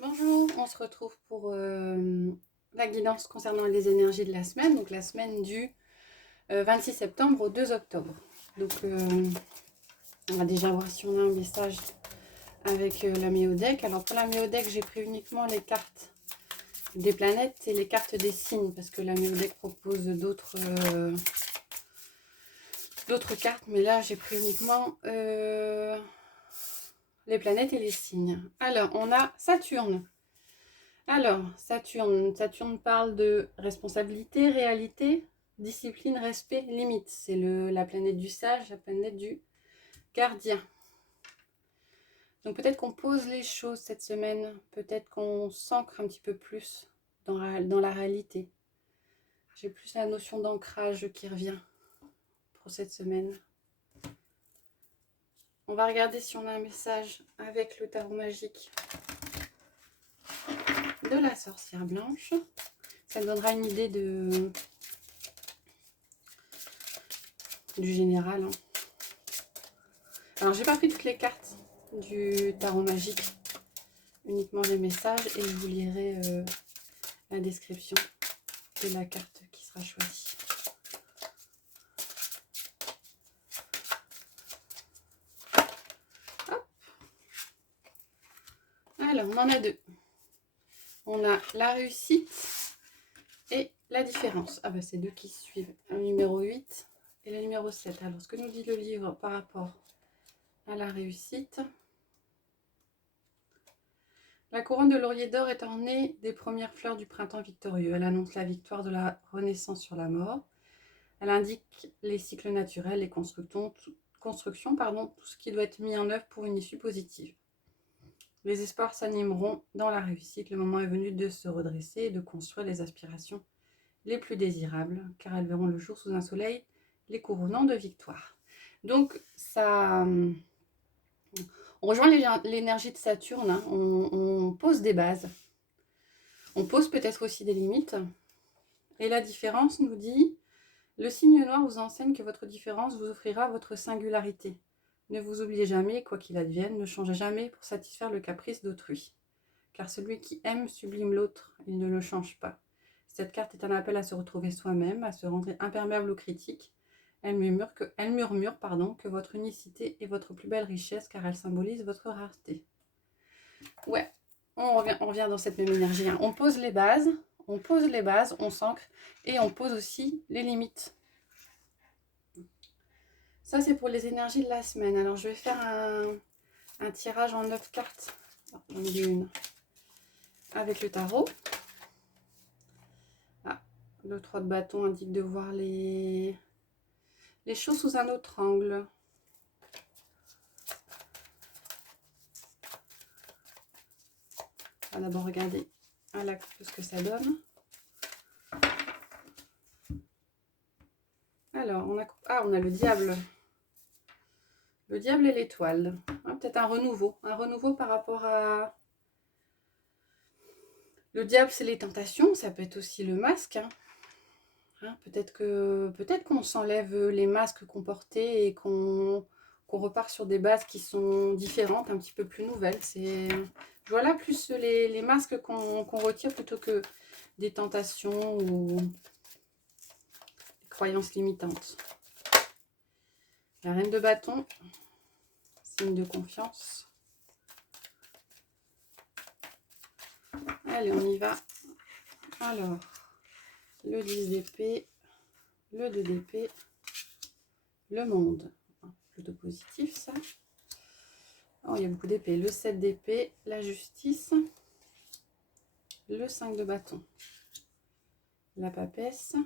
Bonjour, on se retrouve pour la guidance concernant les énergies de la semaine, donc la semaine du 26 septembre au 2 octobre. Donc on va déjà voir si on a un message avec la Méodec. Alors pour la Méodec, j'ai pris uniquement les cartes des planètes et les cartes des signes, parce que la Méodec propose d'autres cartes, mais là j'ai pris uniquement les planètes et les signes. Alors on a Saturne. Alors, Saturne parle de responsabilité, réalité, discipline, respect, limite. C'est la planète du sage, la planète du gardien. Donc peut-être qu'on pose les choses cette semaine, peut-être qu'on s'ancre un petit peu plus dans la réalité. J'ai plus la notion d'ancrage qui revient pour cette semaine. On va regarder si on a un message avec le tarot magique de la sorcière blanche. Ça me donnera une idée du général. Alors, j'ai pas pris toutes les cartes du tarot magique, uniquement les messages, et je vous lirai la description de la carte qui sera choisie. Hop. Alors, on en a deux. On a la réussite et la différence. Ah bah c'est deux qui suivent. Le numéro 8 et le numéro 7. Alors, ce que nous dit le livre par rapport à la réussite. La couronne de laurier d'or est ornée des premières fleurs du printemps victorieux. Elle annonce la victoire de la renaissance sur la mort. Elle indique les cycles naturels, les constructions, tout ce qui doit être mis en œuvre pour une issue positive. Les espoirs s'animeront dans la réussite. Le moment est venu de se redresser et de construire les aspirations les plus désirables, car elles verront le jour sous un soleil les couronnant de victoire. Donc, ça, on rejoint l'énergie de Saturne, hein. On pose des bases. On pose peut-être aussi des limites. Et la différence nous dit... Le signe noir vous enseigne que votre différence vous offrira votre singularité. Ne vous oubliez jamais, quoi qu'il advienne, ne changez jamais pour satisfaire le caprice d'autrui. Car celui qui aime sublime l'autre, il ne le change pas. Cette carte est un appel à se retrouver soi-même, à se rendre imperméable aux critiques. Elle murmure que votre unicité est votre plus belle richesse, car elle symbolise votre rareté. Ouais, on revient dans cette même énergie, hein. On pose les bases, on s'ancre et on pose aussi les limites. Ça, c'est pour les énergies de la semaine. Alors, je vais faire un tirage en 9 cartes. J'en ai une avec le tarot. Ah, le 3 de bâton indique de voir les choses sous un autre angle. On va d'abord regarder à la coupe ce que ça donne. Alors, on a le diable. Le diable et l'étoile. Ah, peut-être un renouveau. Un renouveau par rapport à... Le diable, c'est les tentations. Ça peut être aussi le masque, hein. Peut-être qu'on s'enlève les masques qu'on portait et qu'on repart sur des bases qui sont différentes, un petit peu plus nouvelles. Voilà, plus les masques qu'on retire plutôt que des tentations ou des croyances limitantes. La reine de bâton, signe de confiance. Allez, on y va. Alors, le 10 d'épée, le 2 d'épée, le monde. Plutôt positif, ça. Oh, il y a beaucoup d'épées. Le 7 d'épée, la justice, le 5 de bâton, la papesse,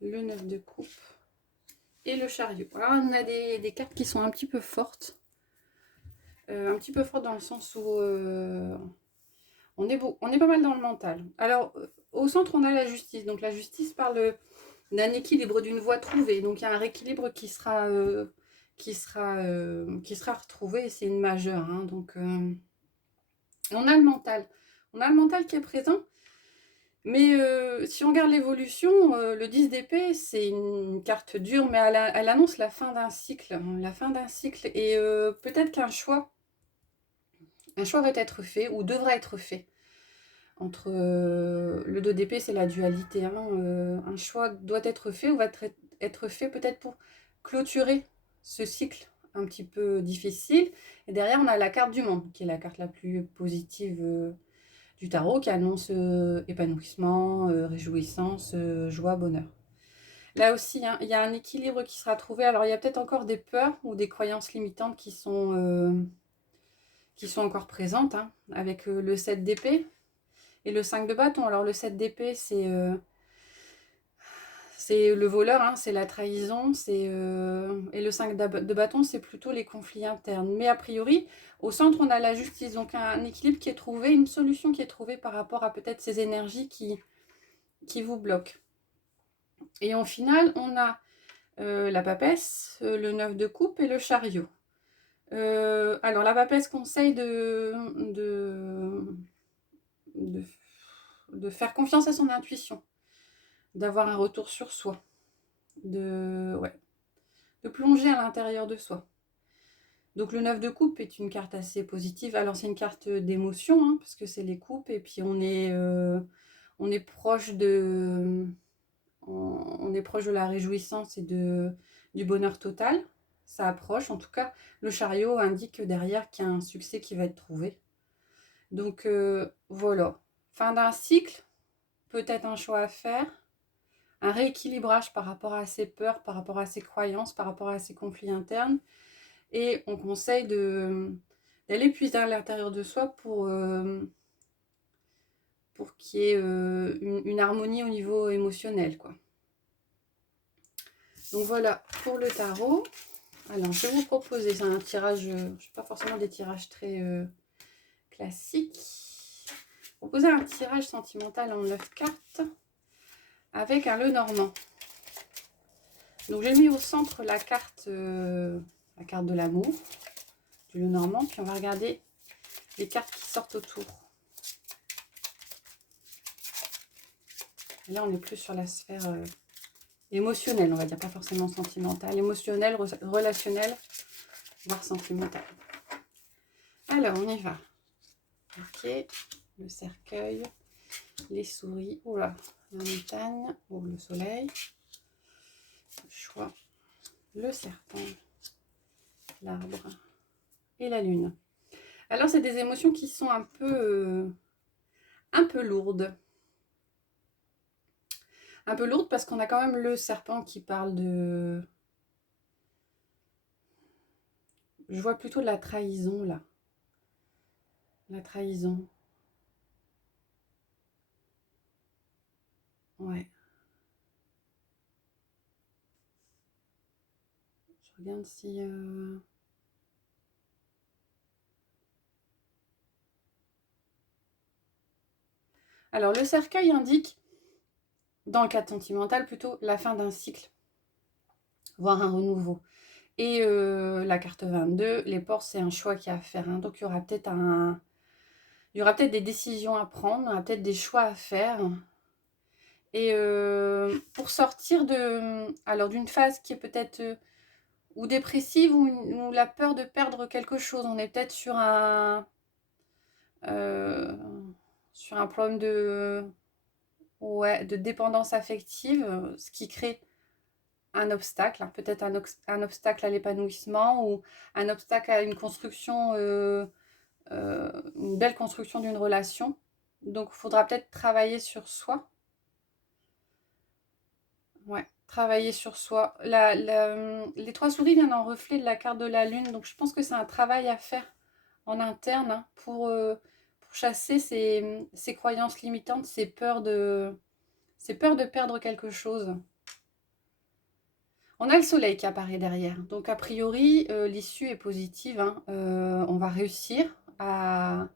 le 9 de coupe et le chariot. Alors, on a des cartes qui sont un petit peu fortes. Un petit peu fortes dans le sens où on est pas mal dans le mental. Alors, au centre, on a la justice. Donc, la justice parle d'un équilibre, d'une voie trouvée. Donc, il y a un rééquilibre qui sera retrouvé. Et c'est une majeure, hein. Donc, on a le mental. On a le mental qui est présent. Mais si on regarde l'évolution, le 10 d'épée, c'est une carte dure, mais elle annonce la fin d'un cycle. La fin d'un cycle. Et peut-être qu'un choix Un choix va être fait ou devra être fait. Entre le 2 d'épée, c'est la dualité. Hein, un choix doit être fait ou va être fait peut-être pour clôturer ce cycle un petit peu difficile. Et derrière, on a la carte du monde, qui est la carte la plus positive du tarot, qui annonce épanouissement, réjouissance, joie, bonheur. Là aussi, hein, il y a un équilibre qui sera trouvé. Alors, il y a peut-être encore des peurs ou des croyances limitantes qui sont encore présentes, hein, avec le 7 d'épée et le 5 de bâton. Alors, le 7 d'épée, c'est le voleur, hein, c'est la trahison, et le 5 de bâton, c'est plutôt les conflits internes. Mais a priori, au centre, on a la justice, donc un équilibre qui est trouvé, une solution qui est trouvée par rapport à peut-être ces énergies qui vous bloquent. Et en final, on a la papesse, le 9 de coupe et le chariot. Alors, la papesse conseille de faire confiance à son intuition, d'avoir un retour sur soi, de plonger à l'intérieur de soi. Donc le 9 de coupe est une carte assez positive. Alors c'est une carte d'émotion, hein, parce que c'est les coupes, et puis on est proche de la réjouissance et du bonheur total. Ça approche, en tout cas. Le chariot indique derrière qu'il y a un succès qui va être trouvé. Donc voilà. Fin d'un cycle, peut-être un choix à faire, un rééquilibrage par rapport à ses peurs, par rapport à ses croyances, par rapport à ses conflits internes. Et on conseille d'aller puiser à l'intérieur de soi pour qu'il y ait une harmonie au niveau émotionnel, quoi. Donc voilà pour le tarot. Alors, je vais vous proposer un tirage, je ne fais pas forcément des tirages très classiques. Proposer un tirage sentimental en 9 cartes avec un Lenormand. Donc j'ai mis au centre la carte de l'amour du Lenormand, puis on va regarder les cartes qui sortent autour. Là, on est plus sur la sphère émotionnelle, on va dire, pas forcément sentimentale. Émotionnelle, relationnelle, voire sentimentale. Alors, on y va. Ok, le cercueil, les souris, oula, la montagne, ou le soleil, le choix, le serpent, l'arbre et la lune. Alors, c'est des émotions qui sont un peu lourdes. Un peu lourdes parce qu'on a quand même le serpent qui parle de... Je vois plutôt de la trahison, là. La trahison. Ouais. Je regarde si... Alors, le cercueil indique, dans le cadre sentimental, plutôt la fin d'un cycle, voire un renouveau. Et la carte 22, les portes, c'est un choix qu'il y a à faire. Hein. Donc, il y aura peut-être des décisions à prendre, il y aura peut-être des choix à faire. Et pour sortir d'une phase qui est peut-être ou dépressive ou la peur de perdre quelque chose, on est peut-être sur un problème de dépendance affective, ce qui crée un obstacle, hein, peut-être un obstacle à l'épanouissement ou un obstacle à une construction, une belle construction d'une relation. Donc, il faudra peut-être travailler sur soi. Ouais, travailler sur soi. Les 3 souris viennent en reflet de la carte de la lune, donc je pense que c'est un travail à faire en interne, hein, pour chasser ces croyances limitantes, ces peurs de perdre quelque chose. On a le soleil qui apparaît derrière, donc a priori, l'issue est positive. Hein. On va réussir à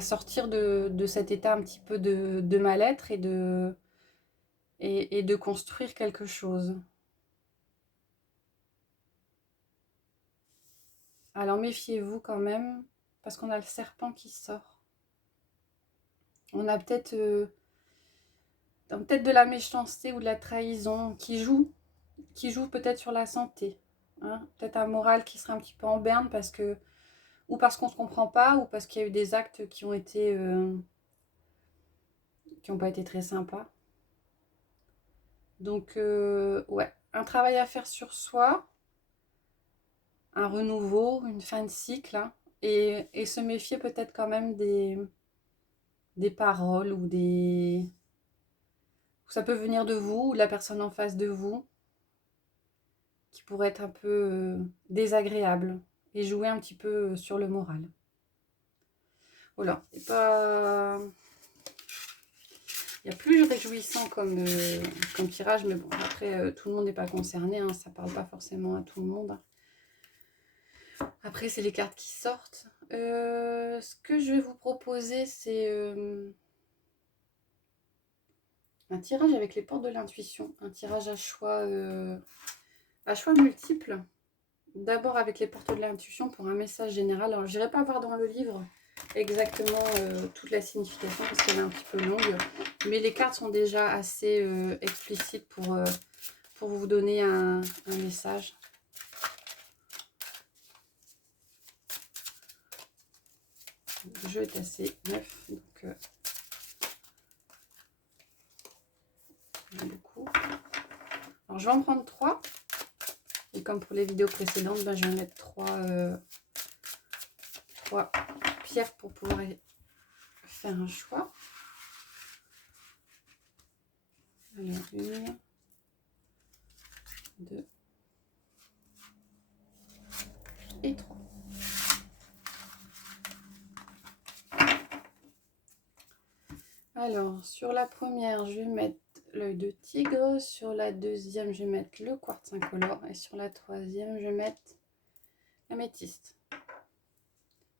sortir de cet état un petit peu de mal-être et de construire quelque chose. Alors méfiez-vous quand même, parce qu'on a le serpent qui sort. On a peut-être de la méchanceté ou de la trahison qui joue peut-être sur la santé. Hein. Peut-être un moral qui serait un petit peu en berne parce que ou parce qu'on ne se comprend pas, ou parce qu'il y a eu des actes qui ont été qui n'ont pas été très sympas. Donc ouais, un travail à faire sur soi, un renouveau, une fin de cycle, hein, et se méfier peut-être quand même des paroles ou des... Ça peut venir de vous ou de la personne en face de vous qui pourrait être un peu désagréable et jouer un petit peu sur le moral. Voilà, c'est pas... Il y a plus réjouissant comme tirage, mais bon, après, tout le monde n'est pas concerné, hein, ça parle pas forcément à tout le monde. Après, c'est les cartes qui sortent. Ce que je vais vous proposer, c'est un tirage avec les portes de l'intuition, un tirage à choix multiples. D'abord avec les portes de l'intuition pour un message général. Alors, je n'irai pas voir dans le livre exactement toute la signification parce qu'elle est un petit peu longue, mais les cartes sont déjà assez explicites pour vous donner un message. Le jeu est assez neuf, donc beaucoup. Alors, je vais en prendre 3. Et comme pour les vidéos précédentes, ben, je vais mettre 3 pierres pour pouvoir faire un choix. Alors, 1, 2 et 3. Alors, sur la première, je vais mettre l'œil de tigre. Sur la deuxième, je vais mettre le quartz incolore. Et sur la troisième, je vais mettre l'améthyste.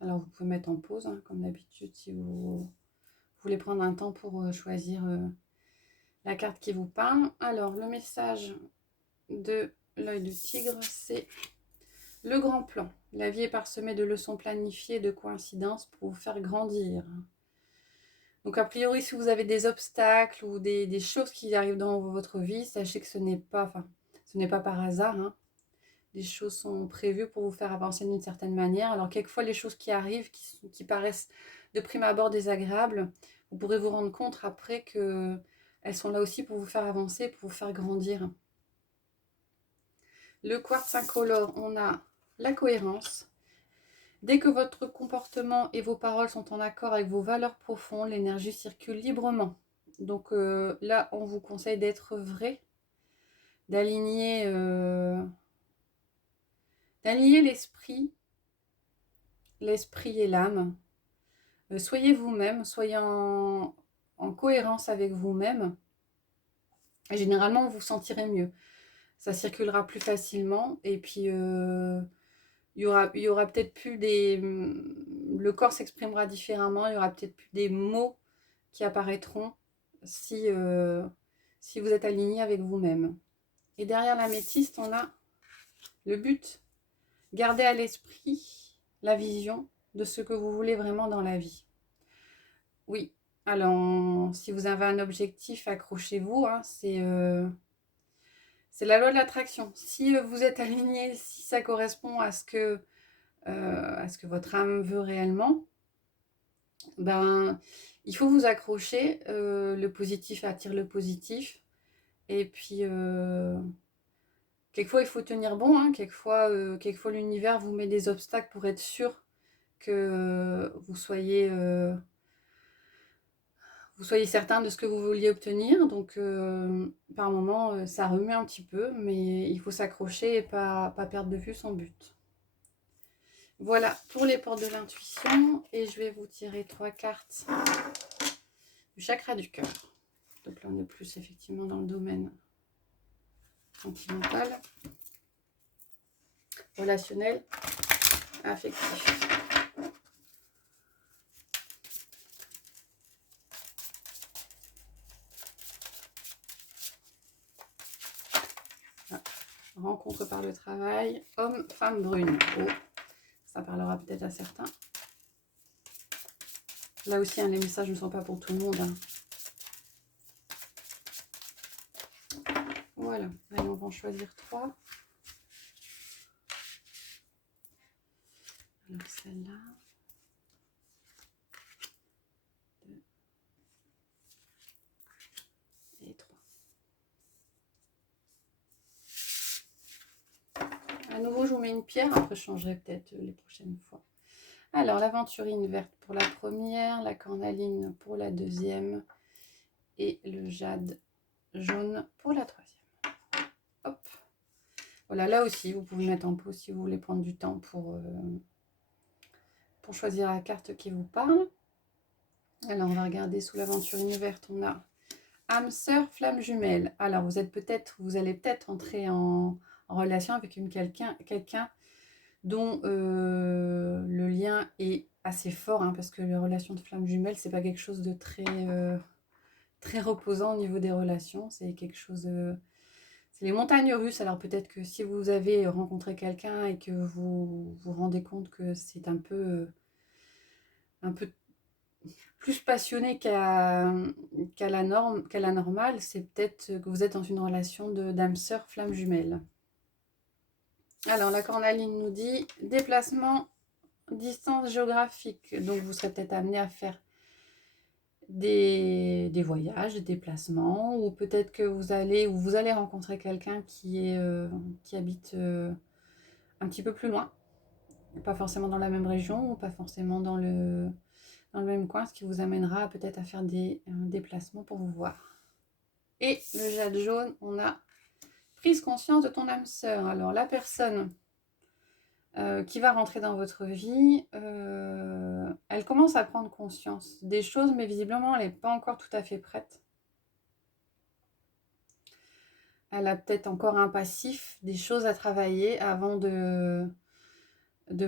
Alors, vous pouvez mettre en pause, hein, comme d'habitude, si vous voulez prendre un temps pour choisir la carte qui vous parle. Alors, le message de l'œil de tigre, c'est le grand plan. La vie est parsemée de leçons planifiées et de coïncidences pour vous faire grandir. Donc, a priori, si vous avez des obstacles ou des choses qui arrivent dans votre vie, sachez que ce n'est pas par hasard. Hein. Les choses sont prévues pour vous faire avancer d'une certaine manière. Alors, quelquefois, les choses qui arrivent, qui paraissent de prime abord désagréables, vous pourrez vous rendre compte après qu'elles sont là aussi pour vous faire avancer, pour vous faire grandir. Le quartz incolore, on a la cohérence. Dès que votre comportement et vos paroles sont en accord avec vos valeurs profondes, l'énergie circule librement. Donc là, on vous conseille d'être vrai, d'aligner l'esprit et l'âme. Soyez vous-même, soyez en cohérence avec vous-même. Et généralement, vous vous sentirez mieux. Ça circulera plus facilement. Et puis, il y aura peut-être plus le corps s'exprimera différemment. Il y aura peut-être plus des mots qui apparaîtront si vous êtes aligné avec vous-même. Et derrière l'améthyste, on a le but. Gardez à l'esprit la vision de ce que vous voulez vraiment dans la vie. Oui, alors si vous avez un objectif, accrochez-vous. Hein, c'est la loi de l'attraction. Si vous êtes aligné, si ça correspond à ce que votre âme veut réellement, ben, il faut vous accrocher. Le positif attire le positif. Et puis, quelquefois, il faut tenir bon. Hein, quelquefois, l'univers vous met des obstacles pour être sûr que vous soyez certain de ce que vous vouliez obtenir. Donc, par moment, ça remet un petit peu, mais il faut s'accrocher et pas perdre de vue son but. Voilà pour les portes de l'intuition. Et je vais vous tirer 3 cartes du chakra du cœur. Donc là, on est plus effectivement dans le domaine sentimental, relationnel, affectif. Rencontre par le travail, homme, femme brune. Oh, ça parlera peut-être à certains. Là aussi, hein, les messages ne sont pas pour tout le monde. Hein. Voilà, allez, on va en choisir 3. Alors, celle-là. celle-là. 2 et 3. À nouveau, je vous mets une pierre, après je changerai peut-être les prochaines fois. Alors, l'aventurine verte pour la première, la cornaline pour la deuxième et le jade jaune pour la troisième. Hop. Voilà, là aussi, vous pouvez mettre en pause si vous voulez prendre du temps pour choisir la carte qui vous parle. Alors, on va regarder sous l'aventurine verte, on a âme sœur, flamme jumelle. Alors, vous allez peut-être entrer en relation avec quelqu'un dont le lien est assez fort, hein, parce que les relations de flamme jumelle, c'est pas quelque chose de très reposant au niveau des relations. C'est quelque chose... c'est les montagnes russes. Alors peut-être que si vous avez rencontré quelqu'un et que vous vous rendez compte que c'est un peu plus passionné qu'à la normale, c'est peut-être que vous êtes dans une relation d'âme sœur flamme jumelle. Alors la cornaline nous dit déplacement, distance géographique. Donc vous serez peut-être amené à faire des voyages, des déplacements, ou peut-être que vous allez rencontrer quelqu'un qui habite un petit peu plus loin, pas forcément dans la même région ou pas forcément dans le même coin, ce qui vous amènera peut-être à faire des déplacements pour vous voir. Et le jade jaune, on a prise conscience de ton âme sœur. Alors la personne qui va rentrer dans votre vie, elle commence à prendre conscience des choses, mais visiblement elle n'est pas encore tout à fait prête. Elle a peut-être encore un passif, des choses à travailler avant de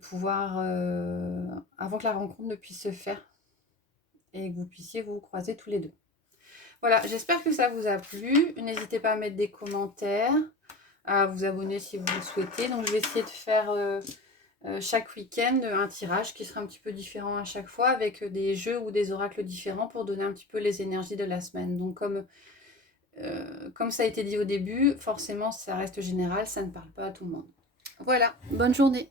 pouvoir, avant que la rencontre ne puisse se faire et que vous puissiez vous croiser tous les deux. Voilà, j'espère que ça vous a plu. N'hésitez pas à mettre des commentaires, à vous abonner si vous le souhaitez. Donc je vais essayer de faire chaque week-end un tirage qui sera un petit peu différent à chaque fois, avec des jeux ou des oracles différents pour donner un petit peu les énergies de la semaine. Donc comme ça a été dit au début, forcément ça reste général, ça ne parle pas à tout le monde. Voilà, bonne journée.